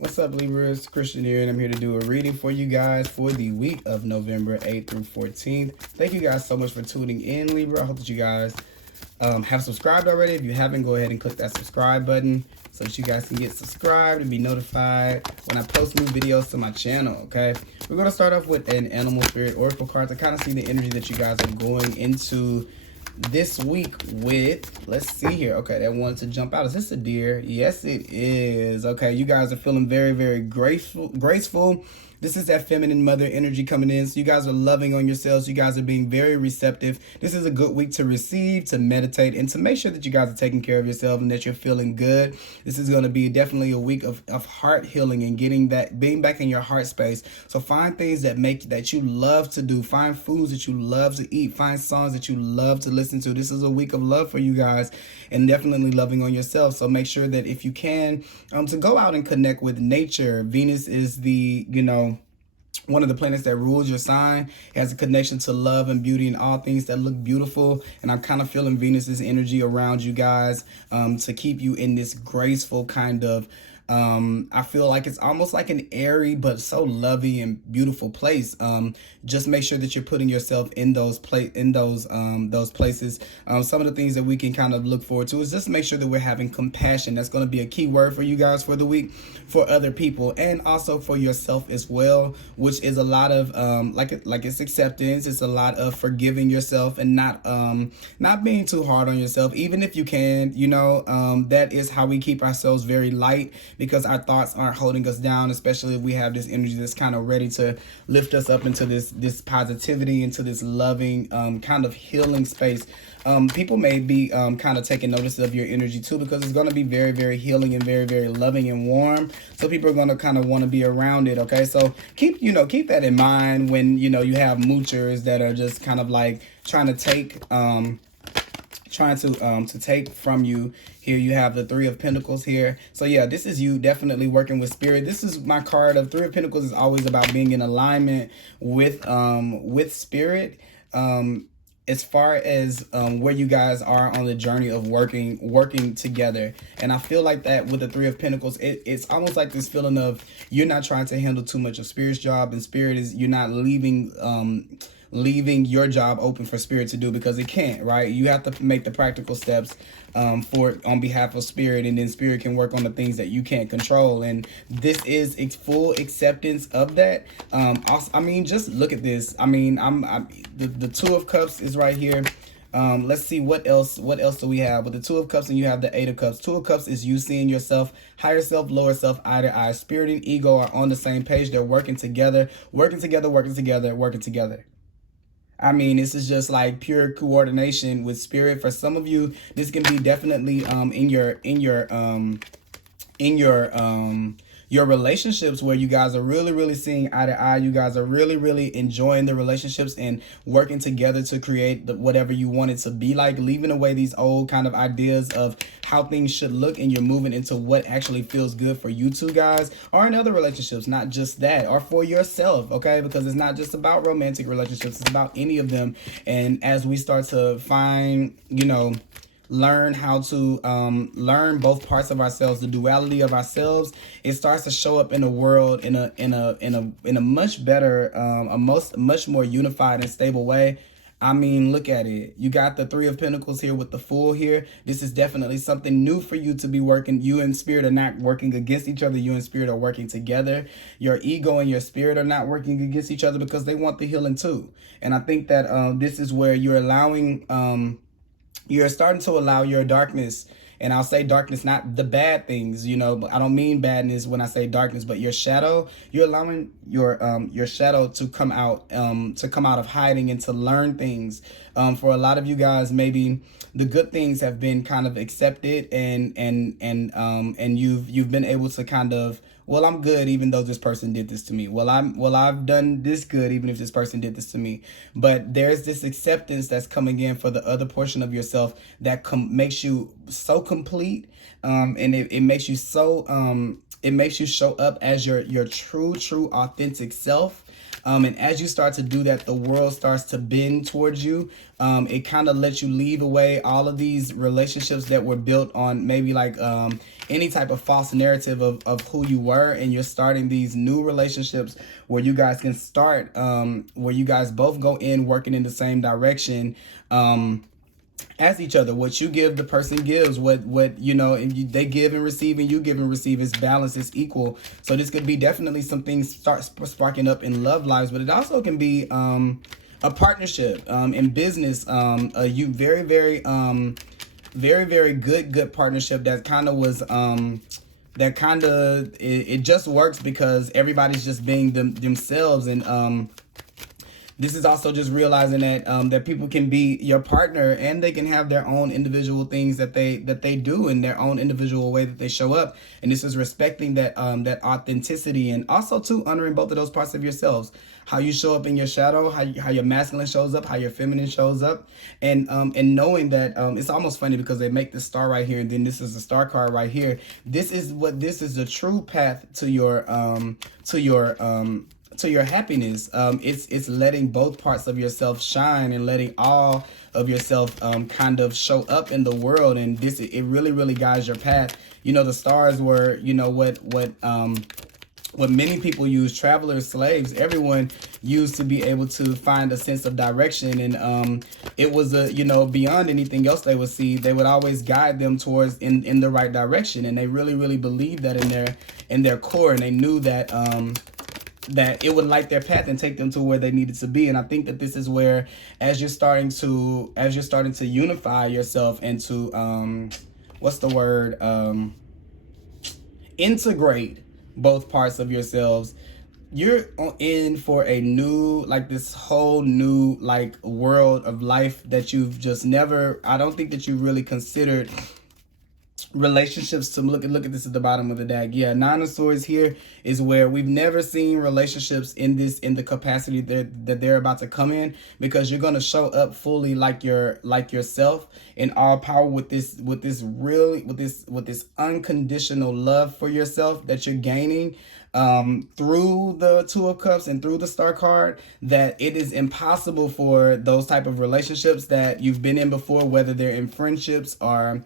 What's up, Libra? It's Christian here, and I'm here to do a reading for you guys for the week of November 8th through 14th. Thank you guys so much for tuning in, Libra. I hope that you guys have subscribed already. If you haven't, go ahead and click that subscribe button so that you guys can get subscribed and be notified when I post new videos to my channel, okay? We're going to start off with an Animal Spirit Oracle card to kind of see the energy that you guys are going into this week with. Let's see here. Okay, that wanted to jump out. Is this a deer? Yes, it is. Okay, you guys are feeling very, very graceful. This is that feminine mother energy coming in. So you guys are loving on yourselves. You guys are being very receptive. This is a good week to receive, to meditate, and to make sure that you guys are taking care of yourself and that you're feeling good. This is going to be definitely a week of heart healing and being back in your heart space. So find things that you love to do. Find foods that you love to eat. Find songs that you love to listen to. This is a week of love for you guys and definitely loving on yourself. So make sure that if you can, to go out and connect with nature. Venus is the, one of the planets that rules your sign. It has a connection to love and beauty and all things that look beautiful. And I'm kind of feeling Venus's energy around you guys to keep you in this graceful kind of, I feel like it's almost like an airy but so lovey and beautiful place. Just make sure that you're putting yourself in those places. Some of the things that we can kind of look forward to is just make sure that we're having compassion. That's going to be a key word for you guys for the week, for other people and also for yourself as well, which is a lot of like it's acceptance. It's a lot of forgiving yourself and not being too hard on yourself, even if you can. That is how we keep ourselves very light, because our thoughts aren't holding us down, especially if we have this energy that's kind of ready to lift us up into this positivity, into this loving kind of healing space. People may be kind of taking notice of your energy too, because it's going to be very, very healing and very, very loving and warm. So people are going to kind of want to be around it. Okay, so keep that in mind when you have moochers that are just kind of like trying to take to take from you. Here you have the Three of Pentacles here. So yeah, this is you definitely working with spirit. This is my card of Three of Pentacles is always about being in alignment with spirit. As far as where you guys are on the journey of working together. And I feel like that with the Three of Pentacles, it's almost like this feeling of you're not trying to handle too much of spirit's job, and spirit is you're not leaving your job open for spirit to do, because it can't, right? You have to make the practical steps on behalf of spirit, and then spirit can work on the things that you can't control. And this is a full acceptance of that. Also, I mean, just look at this. I mean, the Two of Cups is right here. Let's see what else do we have with the Two of Cups, and you have the Eight of Cups. Two of Cups is you seeing yourself, higher self, lower self, eye to eye. Spirit and ego are on the same page. They're working together. I mean, this is just like pure coordination with spirit. For some of you, this can be definitely in your relationships, where you guys are really, really seeing eye to eye. You guys are really, really enjoying the relationships and working together to create whatever you want it to be like, leaving away these old kind of ideas of how things should look, and you're moving into what actually feels good for you two guys, or in other relationships, not just that, or for yourself, okay? Because it's not just about romantic relationships, it's about any of them. And as we start to find, learn how to learn both parts of ourselves, the duality of ourselves, it starts to show up in the world in a much better, much more unified and stable way. I mean, look at it. You got the Three of Pentacles here with the Fool here. This is definitely something new for you to be working. You and spirit are not working against each other. You and spirit are working together. Your ego and your spirit are not working against each other, because they want the healing too. And I think that this is where you're allowing, you're starting to allow your darkness. And I'll say darkness, not the bad things, but I don't mean badness when I say darkness, but your shadow. You're allowing your shadow to come out of hiding and to learn things. For a lot of you guys, maybe the good things have been kind of accepted, and you've been able to kind of, well, I'm good even though this person did this to me. Well, I've done this good even if this person did this to me. But there's this acceptance that's coming in for the other portion of yourself that makes you so complete, and it makes you so it makes you show up as your true authentic self. And as you start to do that, the world starts to bend towards you. It kind of lets you leave away all of these relationships that were built on maybe like any type of false narrative of who you were, and you're starting these new relationships where you guys can start, where you guys both go in working in the same direction. As each other, what you give, the person gives. What you know, and they give and receive, and you give and receive. Is balance, is equal. So this could be definitely some things start sparking up in love lives, but it also can be a partnership in business. You very very good partnership that kind of was that kind of it just works because everybody's just being themselves. And this is also just realizing that that people can be your partner, and they can have their own individual things that they do in their own individual way that they show up. And this is respecting that that authenticity, and also too honoring both of those parts of yourselves. How you show up in your shadow, how your masculine shows up, how your feminine shows up, and knowing that it's almost funny because they make this star right here, and then this is the star card right here. This is the true path to your happiness. It's letting both parts of yourself shine, and letting all of yourself kind of show up in the world. And this, it really guides your path. You know, the stars were, you know, what many people use, travelers, slaves, everyone used to be able to find a sense of direction. And it was you know, beyond anything else they would see, they would always guide them towards in the right direction. And they really believed that in their core, and they knew that that it would light their path and take them to where they needed to be. And I think that this is where, as you're starting to unify yourself and to integrate both parts of yourselves, you're in for a new, like this whole new like world of life that you've just never, I don't think that you really considered relationships. To look at this at the bottom of the deck. Yeah, Nine of Swords here is where we've never seen relationships in the capacity that they're about to come in, because you're going to show up fully like yourself in all power with this unconditional love for yourself that you're gaining through the Two of Cups and through the Star card, that it is impossible for those type of relationships that you've been in before, whether they're in friendships or,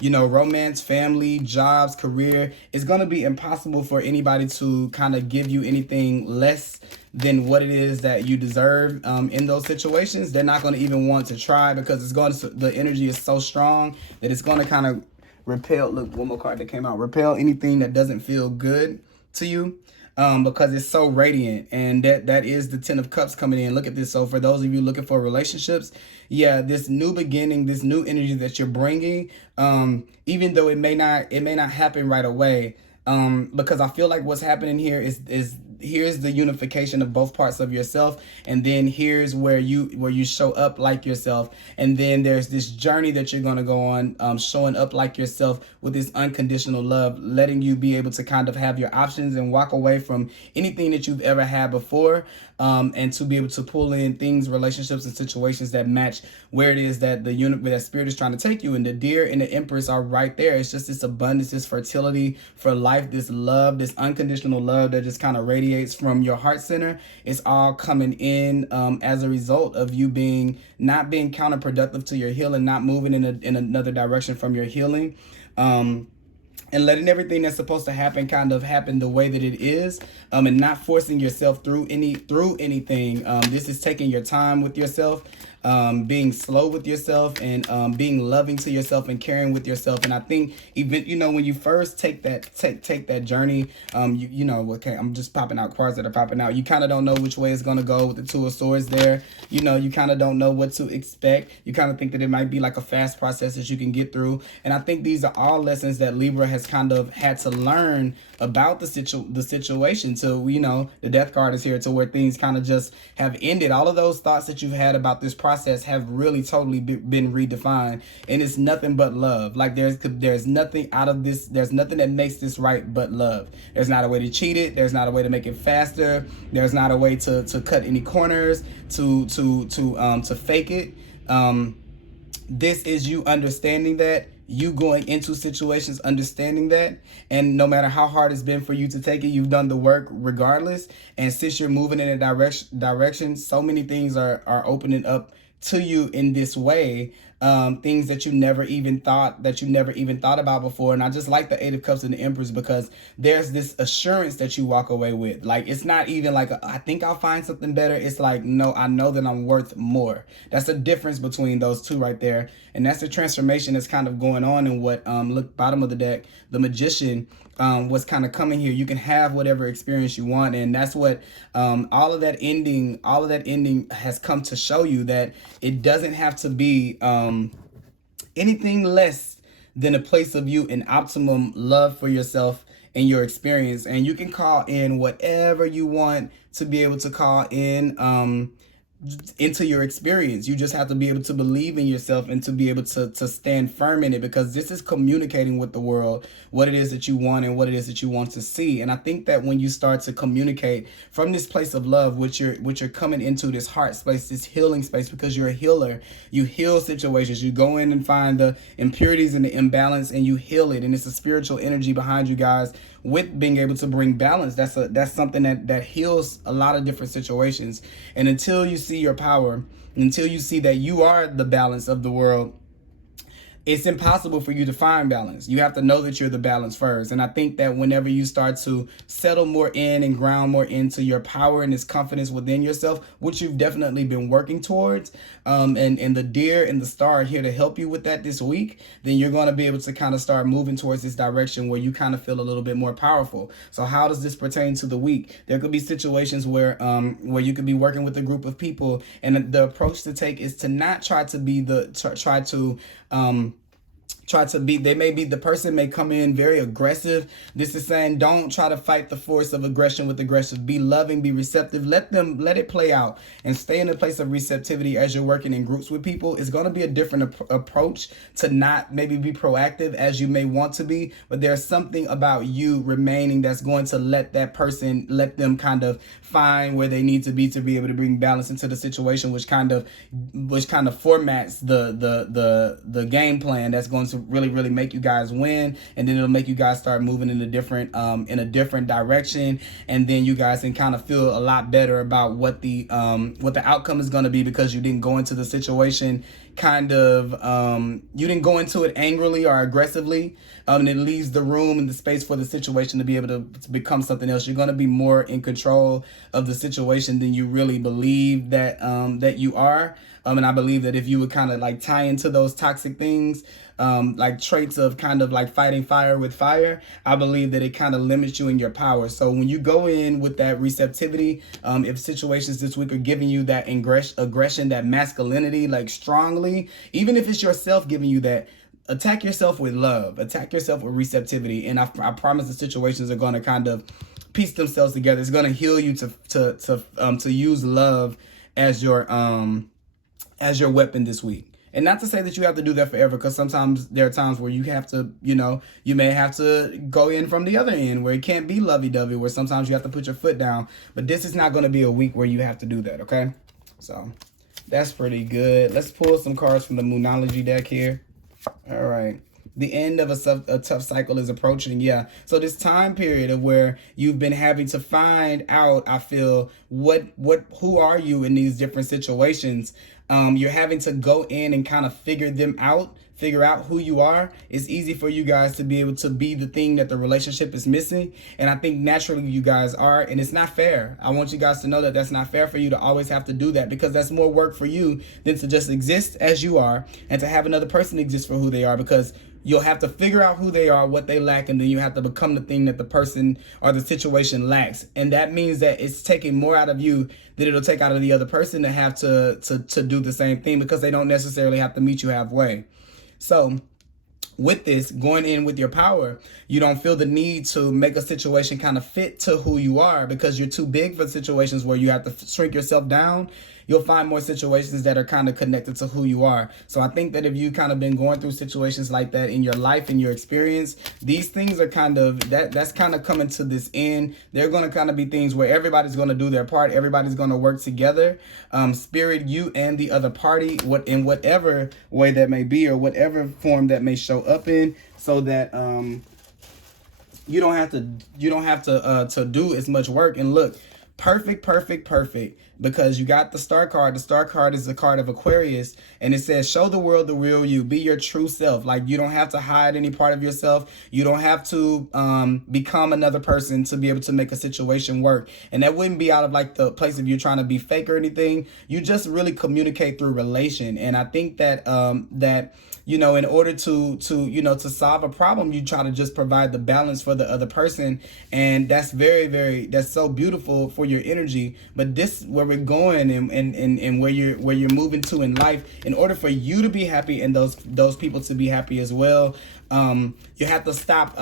you know, romance, family, jobs, career. It's going to be impossible for anybody to kind of give you anything less than what it is that you deserve in those situations. They're not going to even want to try, because the energy is so strong that it's going to kind of repel. Look, one more card that came out. Repel anything that doesn't feel good to you, because it's so radiant. And that is the Ten of Cups coming in. Look at this. So for those of you looking for relationships, yeah, this new beginning, this new energy that you're bringing, even though it may not happen right away, because I feel like what's happening here is here's the unification of both parts of yourself, and then here's where you show up like yourself, and then there's this journey that you're going to go on, showing up like yourself with this unconditional love, letting you be able to kind of have your options and walk away from anything that you've ever had before, and to be able to pull in things, relationships, and situations that match where it is that that spirit is trying to take you. And the Deer and the Empress are right there. It's just this abundance, this fertility for life, this love, this unconditional love that just kind of radiates from your heart center. It's all coming in as a result of you not being counterproductive to your healing, not moving in another direction from your healing. And letting everything that's supposed to happen kind of happen the way that it is, and not forcing yourself through anything. This is taking your time with yourself, being slow with yourself, and being loving to yourself and caring with yourself. And I think even, you know, when you first take that journey, you know, okay, I'm just popping out cards that are popping out. You kind of don't know which way it's going to go with the Two of Swords there. You know, you kind of don't know what to expect. You kind of think that it might be like a fast process that you can get through. And I think these are all lessons that Libra has kind of had to learn about the situation. So, you know, the Death card is here to where things kind of just have ended. All of those thoughts that you've had about this process have really totally been redefined, and it's nothing but love. Like there's nothing out of this. There's nothing that makes this right but love. There's not a way to cheat it. There's not a way to make it faster. There's not a way to cut any corners, to fake it. This is you understanding that you going into situations understanding that, and no matter how hard it's been for you to take it, you've done the work regardless. And since you're moving in a direction, so many things are opening up to you in this way, things that you never even thought about before. And I just like the Eight of Cups and the Empress, because there's this assurance that you walk away with. Like, it's not even like I think I'll find something better. It's like, no, I know that I'm worth more. That's the difference between those two right there. And that's the transformation that's kind of going on. And what look, bottom of the deck, the Magician, what's kind of coming here. You can have whatever experience you want, and that's what all of that ending has come to show you, that it doesn't have to be anything less than a place of you in optimum love for yourself and your experience. And you can call in whatever you want to be able to call in into your experience. You just have to be able to believe in yourself and to be able to stand firm in it, because this is communicating with the world what it is that you want and what it is that you want to see. And I think that when you start to communicate from this place of love, which you're coming into this heart space, this healing space, because you're a healer, you heal situations. You go in and find the impurities and the imbalance and you heal it. And it's a spiritual energy behind you guys with being able to bring balance. That's something that heals a lot of different situations. And until you see your power, until you see that you are the balance of the world, it's impossible for you to find balance. You have to know that you're the balance first. And I think that whenever you start to settle more in and ground more into your power and this confidence within yourself, which you've definitely been working towards, and the deer and the star are here to help you with that this week, then you're going to be able to kind of start moving towards this direction where you kind of feel a little bit more powerful. So how does this pertain to the week? There could be situations where you could be working with a group of people, and the approach to take is to not try to be the person may come in very aggressive. This is saying, don't try to fight the force of aggression with aggression. Be loving, be receptive. Let it play out, and stay in a place of receptivity as you're working in groups with people. It's going to be a different approach to not maybe be proactive as you may want to be, but there's something about you remaining that's going to let them kind of find where they need to be able to bring balance into the situation, which kind of formats the game plan that's going to really make you guys win. And then it'll make you guys start moving in a different direction, and then you guys can kind of feel a lot better about what the outcome is going to be, because you didn't go into the situation you didn't go into it angrily or aggressively, and it leaves the room and the space for the situation to be able to become something else. You're going to be more in control of the situation than you really believe that you are. And I believe that if you would kind of like tie into those toxic things, like traits of kind of like fighting fire with fire, I believe that it kind of limits you in your power. So when you go in with that receptivity, if situations this week are giving you that aggression, that masculinity, like strongly, even if it's yourself giving you that, attack yourself with love, attack yourself with receptivity. And I promise the situations are going to kind of piece themselves together. It's going to heal you to use love as your weapon this week. And not to say that you have to do that forever, because sometimes there are times where you have to, you may have to go in from the other end where it can't be lovey-dovey, where sometimes you have to put your foot down. But this is not going to be a week where you have to do that, okay? So that's pretty good. Let's pull some cards from the Moonology deck here. All right. The end of a tough cycle is approaching. Yeah. So this time period of where you've been having to find out, I feel, who are you in these different situations? You're having to go in and kind of figure out who you are. It's easy for you guys to be able to be the thing that the relationship is missing. And I think naturally you guys are, and it's not fair. I want you guys to know that that's not fair for you to always have to do that, because that's more work for you than to just exist as you are and to have another person exist for who they are, because you'll have to figure out who they are, what they lack, and then you have to become the thing that the person or the situation lacks. And that means that it's taking more out of you than it'll take out of the other person to have to do the same thing, because they don't necessarily have to meet you halfway. So with this, going in with your power, you don't feel the need to make a situation kind of fit to who you are, because you're too big for situations where you have to shrink yourself down. You'll find more situations that are kind of connected to who you are. So I think that if you kind of been going through situations like that in your life and your experience, these things are kind of, that's kind of coming to this end. They're going to kind of be things where everybody's going to do their part. Everybody's going to work together. Spirit, you and the other party, in whatever way that may be, or whatever form that may show up in, so that you don't have to do as much work. And look, perfect, because you got the star card. The star card is the card of Aquarius, and it says, show the world the real you, be your true self. Like, you don't have to hide any part of yourself. You don't have to become another person to be able to make a situation work. And that wouldn't be out of like the place of you trying to be fake or anything. You just really communicate through relation. And I think that that, you know, in order to to solve a problem, you try to just provide the balance for the other person. And that's that's so beautiful for your energy. But this, where we're going, and where you're moving to in life, in order for you to be happy and those people to be happy as well, you have to stop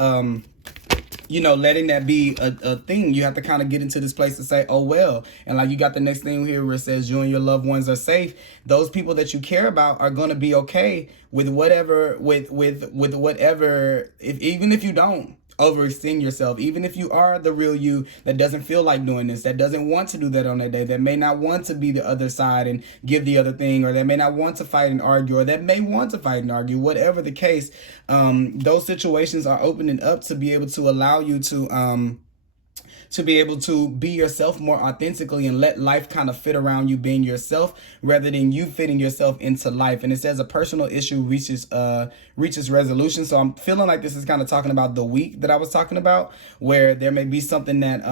letting that be a thing. You have to kind of get into this place to say, oh well. And like, you got the next thing here where it says you and your loved ones are safe. Those people that you care about are going to be okay with whatever, with whatever, even if you don't overextend yourself, even if you are the real you that doesn't feel like doing this, that doesn't want to do that on that day, that may not want to be the other side and give the other thing, or that may not want to fight and argue, or that may want to fight and argue, whatever the case, those situations are opening up to be able to allow you to be able to be yourself more authentically and let life kind of fit around you being yourself rather than you fitting yourself into life. And it says a personal issue reaches resolution. So I'm feeling like this is kind of talking about the week that I was talking about, where there may be something that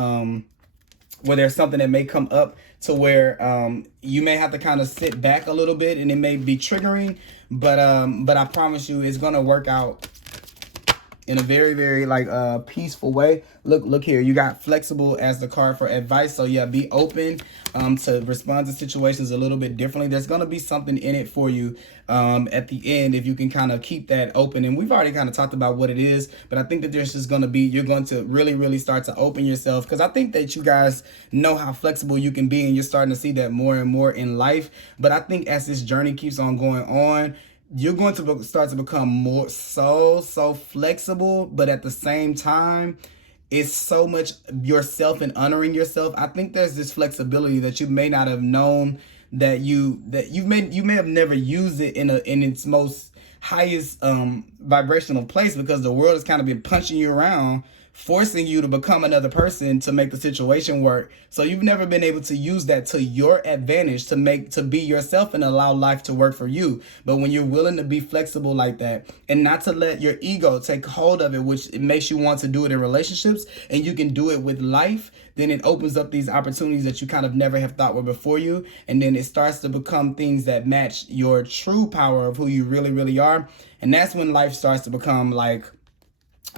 where there's something that may come up to where you may have to kind of sit back a little bit, and it may be triggering, but I promise you it's gonna work out in a very like peaceful way. Look here, you got flexible as the card for advice. So yeah, be open to respond to situations a little bit differently. There's gonna be something in it for you at the end, if you can kind of keep that open. And we've already kind of talked about what it is, but I think that there's just gonna be, you're going to really start to open yourself, because I think that you guys know how flexible you can be, and you're starting to see that more and more in life. But I think as this journey keeps on going on, you're going to start to become more so flexible, but at the same time, it's so much yourself and honoring yourself. I think there's this flexibility that you may not have known that you may have never used it in its most highest vibrational place, because the world has kind of been punching you around, forcing you to become another person to make the situation work. So you've never been able to use that to your advantage, to be yourself and allow life to work for you. But when you're willing to be flexible like that, and not to let your ego take hold of it, which it makes you want to do it in relationships, and you can do it with life, then it opens up these opportunities that you kind of never have thought were before you. And then it starts to become things that match your true power of who you really are. And that's when life starts to become like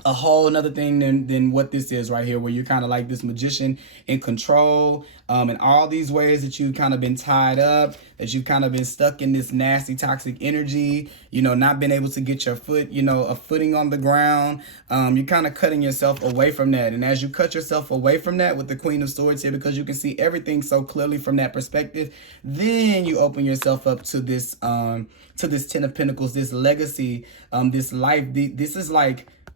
a whole another thing than what this is right here, where you're kind of like this magician in control, in all these ways that you've kind of been tied up, that you've kind of been stuck in this nasty toxic energy, not been able to get your foot, a footing on the ground. You're kind of cutting yourself away from that. And as you cut yourself away from that with the Queen of Swords here, because you can see everything so clearly from that perspective, then you open yourself up to this Ten of Pentacles, this legacy, this life.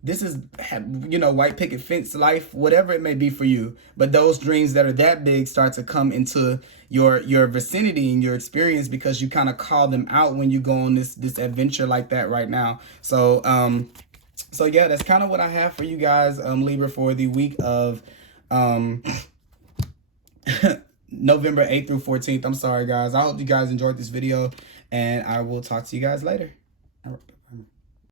This is, white picket fence life, whatever it may be for you. But those dreams that are that big start to come into your vicinity and your experience, because you kind of call them out when you go on this adventure like that right now. So yeah, that's kind of what I have for you guys, Libra, for the week of November 8th through 14th. I'm sorry, guys. I hope you guys enjoyed this video, and I will talk to you guys later. All right.